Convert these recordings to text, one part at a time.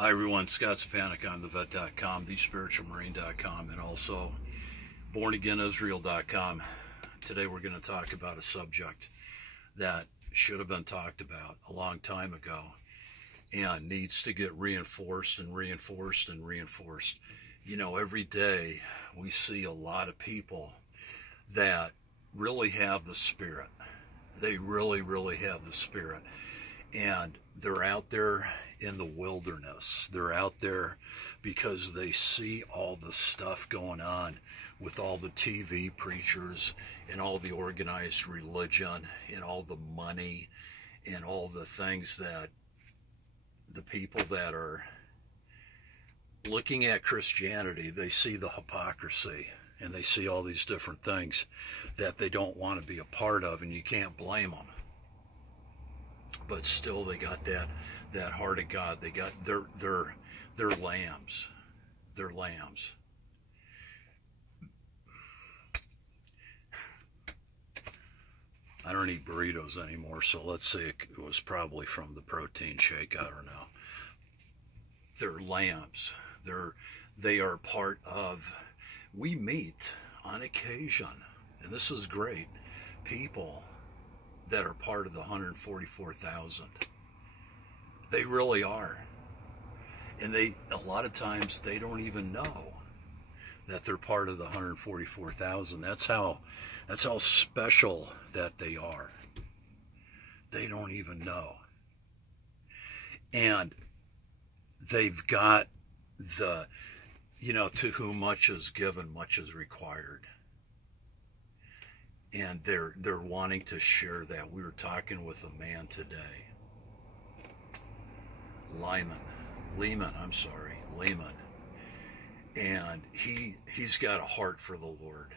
Hi everyone, Scott Sapanik. I'm thevet.com, thespiritualmarine.com, and also bornagainisrael.com. Today we're going to talk about a subject that should have been talked about a long time ago and needs to get reinforced and reinforced and reinforced. You know, every day we see a lot of people that really have the Spirit. They really, really have the Spirit. And they're out there in the wilderness. They're out there because they see all the stuff going on with all the TV preachers and all the organized religion and all the money and all the things that the people that are looking at Christianity, they see the hypocrisy and they see all these different things that they don't want to be a part of, and you can't blame them. But still, they got that heart of God. They got their lambs. They're lambs. I don't eat burritos anymore, so let's say it was probably from the protein shake. I don't know. They're lambs. They are part of. We meet on occasion, and this is great. People that are part of the 144,000. They really are. And a lot of times they don't even know that they're part of the 144,000. That's how special that they are. They don't even know. And they've got the, to whom much is given, much is required. And they're wanting to share that. We were talking with a man today, Lehman, and he's got a heart for the Lord,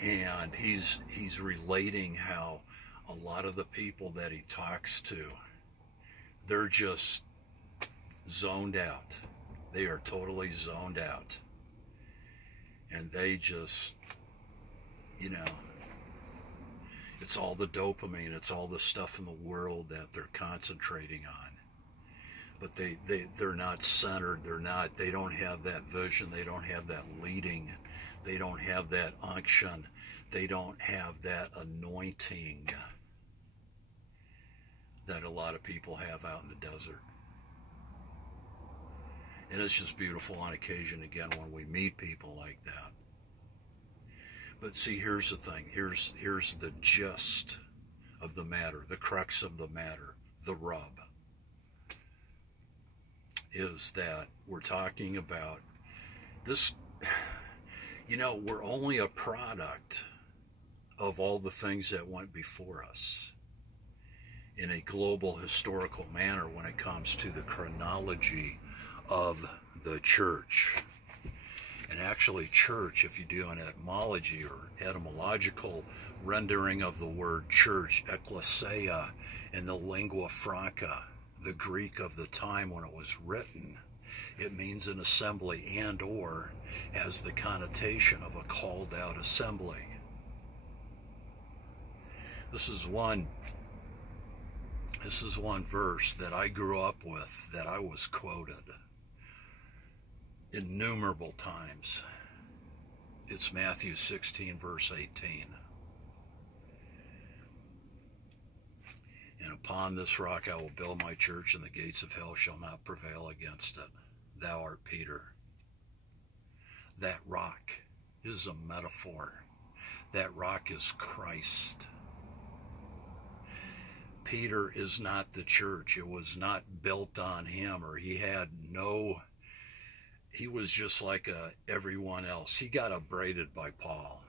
and he's relating how a lot of the people that he talks to, they're just zoned out. They are totally zoned out, and they just, it's all the dopamine, it's all the stuff in the world that they're concentrating on. But they're not centered, they don't have that vision, they don't have that leading, they don't have that unction, they don't have that anointing that a lot of people have out in the desert. And it's just beautiful on occasion, again, when we meet people like that. But see, here's the thing. Here's the gist of the matter, the crux of the matter, the rub, is that we're talking about this, we're only a product of all the things that went before us in a global historical manner when it comes to the chronology of the church. And actually, church, if you do an etymology or etymological rendering of the word church, ekklesia, in the lingua franca, the Greek of the time when it was written, it means an assembly and or has the connotation of a called out assembly. This is one verse that I grew up with, that I was quoted innumerable times. It's Matthew 16, verse 18. And upon this rock I will build my church, and the gates of hell shall not prevail against it. Thou art Peter. That rock is a metaphor. That rock is Christ. Peter is not the church. It was not built on him, or he was just like everyone else. He got upbraided by Paul.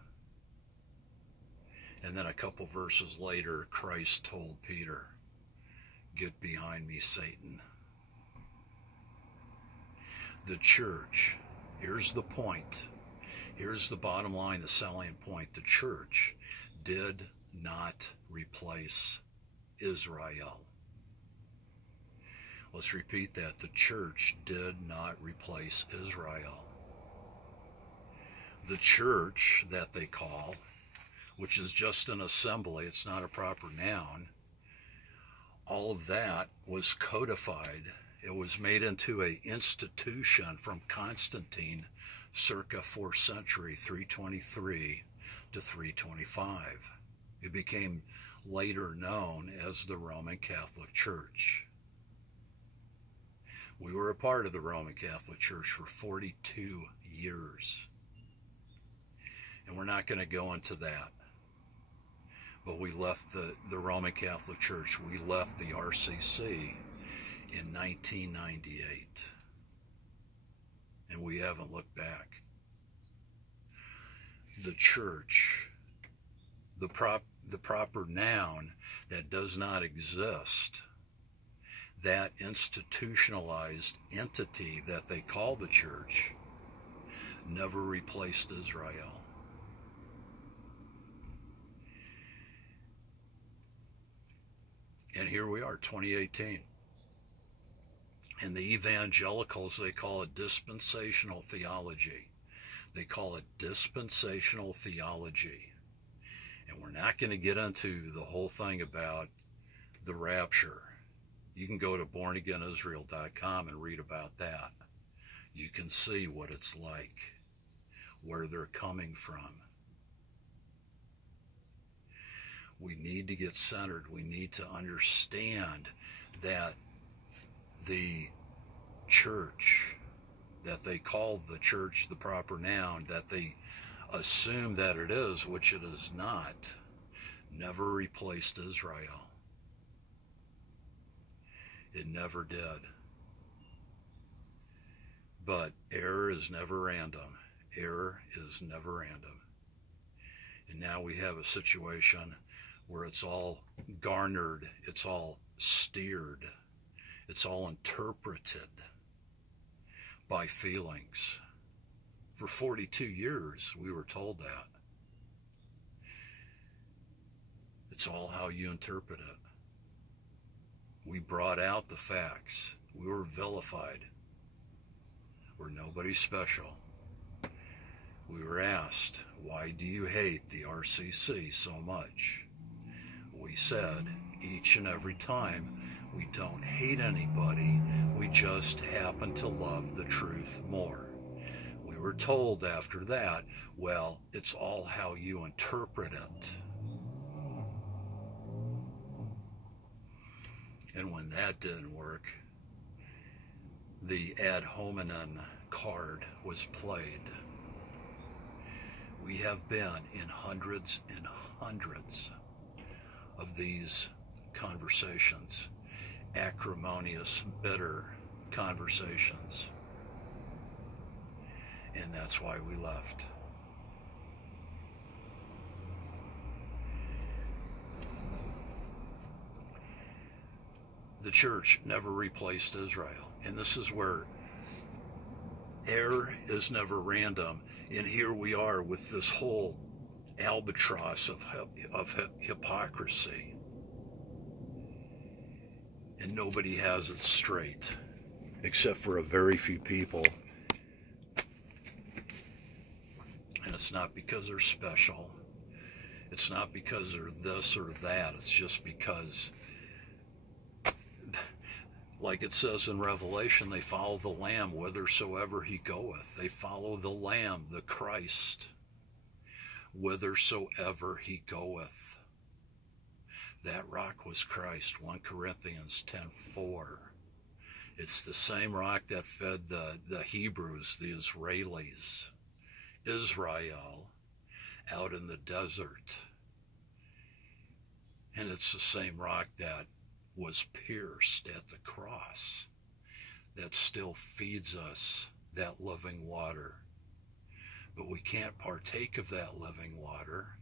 And then a couple verses later, Christ told Peter, "Get behind me, Satan." The church, here's the point. Here's the bottom line, the salient point. The church did not replace Israel. Let's repeat that. The church did not replace Israel. The church that they call, which is just an assembly, it's not a proper noun, all of that was codified It was made into an institution from Constantine, circa 4th century, 323 to 325. It became later known as the Roman Catholic Church. We were a part of the Roman Catholic Church for 42 years. And we're not going to go into that. But we left the Roman Catholic Church. We left the RCC in 1998. And we haven't looked back. The church, the proper noun that does not exist, that institutionalized entity that they call the church, never replaced Israel. And here we are, 2018. And the evangelicals, they call it dispensational theology. They call it dispensational theology. And we're not going to get into the whole thing about the rapture. You can go to bornagainisrael.com and read about that. You can see what it's like, where they're coming from. We need to get centered. We need to understand that the church, that they call the church the proper noun, that they assume that it is, which it is not, never replaced Israel. It never did. But error is never random. Error is never random. And now we have a situation where it's all garnered, it's all steered, it's all interpreted by feelings. For 42 years, we were told that. It's all how you interpret it. We brought out the facts. We were vilified. We're nobody special. We were asked, why do you hate the RCC so much? We said, each and every time, we don't hate anybody, we just happen to love the truth more. We were told after that, well, it's all how you interpret it. And when that didn't work, the ad hominem card was played. We have been in hundreds and hundreds of these conversations, acrimonious, bitter conversations. And that's why we left. The church never replaced Israel. And this is where error is never random. And here we are with this whole albatross of hypocrisy. And nobody has it straight, except for a very few people. And it's not because they're special. It's not because they're this or that. It's just because, like it says in Revelation, they follow the Lamb whithersoever he goeth. They follow the Lamb, the Christ, whithersoever he goeth. That rock was Christ, 1 Corinthians 10:4. It's the same rock that fed the Hebrews, the Israelis, Israel, out in the desert. And it's the same rock that was pierced at the cross that still feeds us that living water. But we can't partake of that living water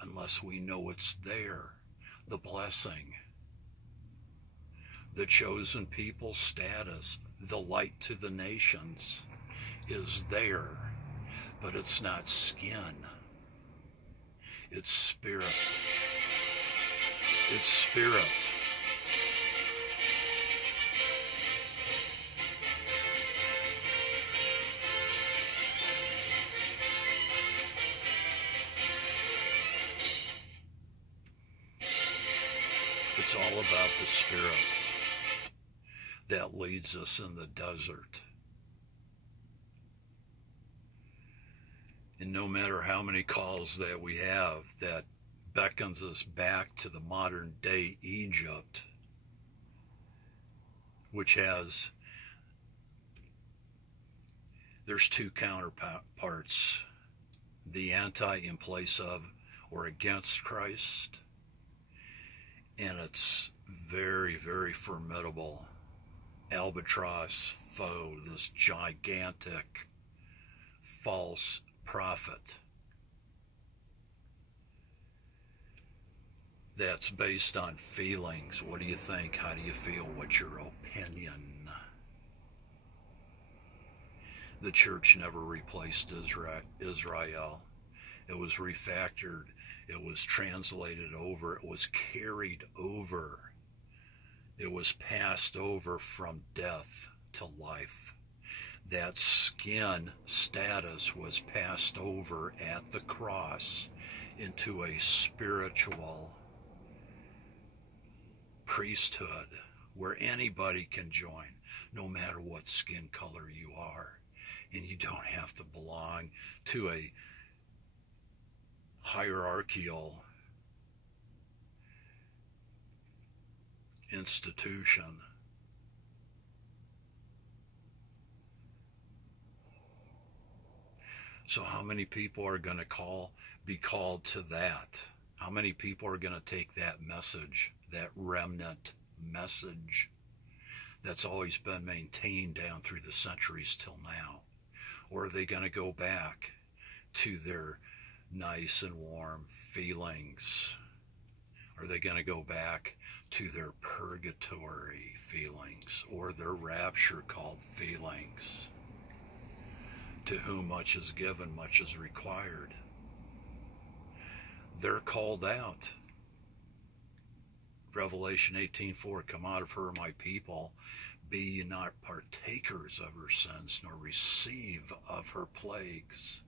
unless we know it's there. The blessing, the chosen people status, the light to the nations is there, but it's not skin. It's spirit. It's spirit. It's all about the spirit. that leads us in the desert. And no matter how many calls that we have that beckons us back to the modern day Egypt, which has, there's two counterparts: the anti in place of or against Christ, and its very, very formidable albatross foe, this gigantic false prophet that's based on feelings. What do you think? How do you feel? What's your opinion? The church never replaced Israel. It was refactored. It was translated over. It was carried over. It was passed over from death to life. That skin status was passed over at the cross into a spiritual priesthood where anybody can join, no matter what skin color you are. And you don't have to belong to a hierarchical institution. So how many people are going to be called to that? How many people are going to take that message, that remnant message that's always been maintained down through the centuries till now? Or are they going to go back to their nice and warm feelings? Are they going to go back to their purgatory feelings or their rapture called feelings? To whom much is given, much is required. They're called out. Revelation 18:4, come out of her, my people. Be ye not partakers of her sins, nor receive of her plagues.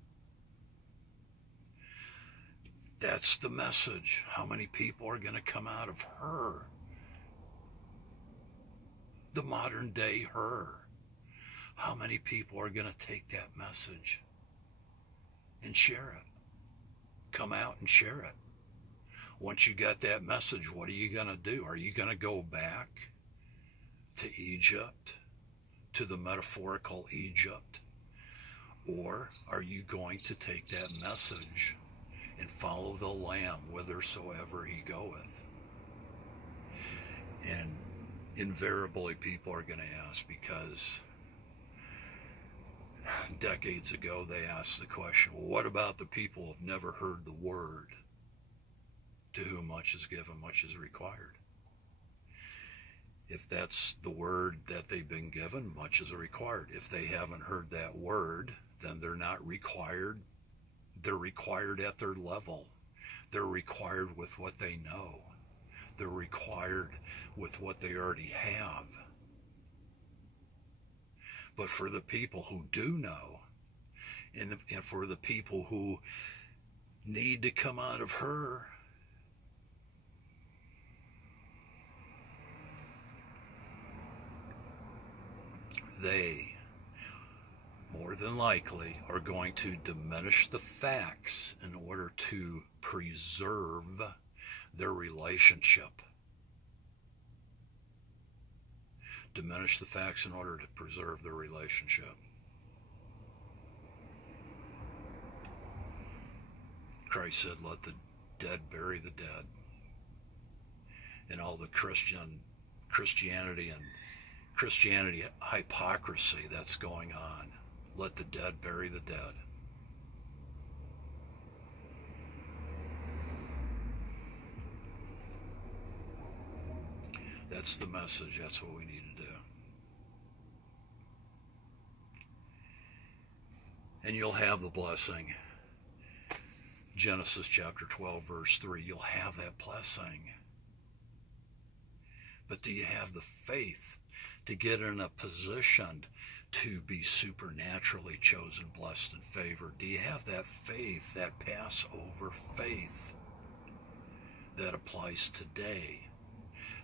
That's the message. How many people are going to come out of her? The modern day her. How many people are going to take that message and share it? Come out and share it. Once you got that message, what are you going to do? Are you going to go back to Egypt, to the metaphorical Egypt? Or are you going to take that message and follow the Lamb whithersoever he goeth? And invariably people are going to ask, because decades ago they asked the question, well, what about the people who have never heard the word? To whom much is given, much is required. If that's the word that they've been given, much is required. If they haven't heard that word, then they're not required. They're required at their level. They're required with what they know. They're required with what they already have. But for the people who do know, and for the people who need to come out of her, they, more than likely, are going to diminish the facts in order to preserve their relationship. Diminish the facts in order to preserve their relationship. Christ said, let the dead bury the dead. And all the Christianity and Christianity hypocrisy that's going on. Let the dead bury the dead. That's the message. That's what we need to do. And you'll have the blessing. Genesis chapter 12, verse 3. You'll have that blessing. But do you have the faith to get in a position to be supernaturally chosen, blessed, and favored? Do you have that faith, that Passover faith that applies today,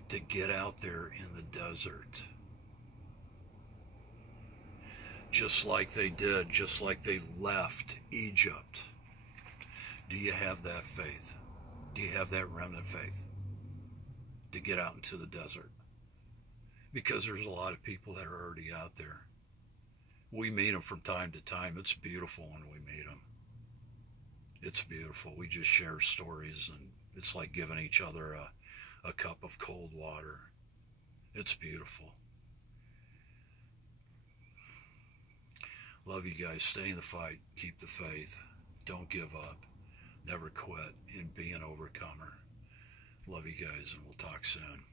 to get out there in the desert just like they did, just like they left Egypt. Do you have that faith? Do you have that remnant faith to get out into the desert? Because there's a lot of people that are already out there. We meet them from time to time. It's beautiful when we meet them. It's beautiful. We just share stories, and it's like giving each other a cup of cold water. It's beautiful. Love you guys. Stay in the fight. Keep the faith. Don't give up. Never quit. And be an overcomer. Love you guys, and we'll talk soon.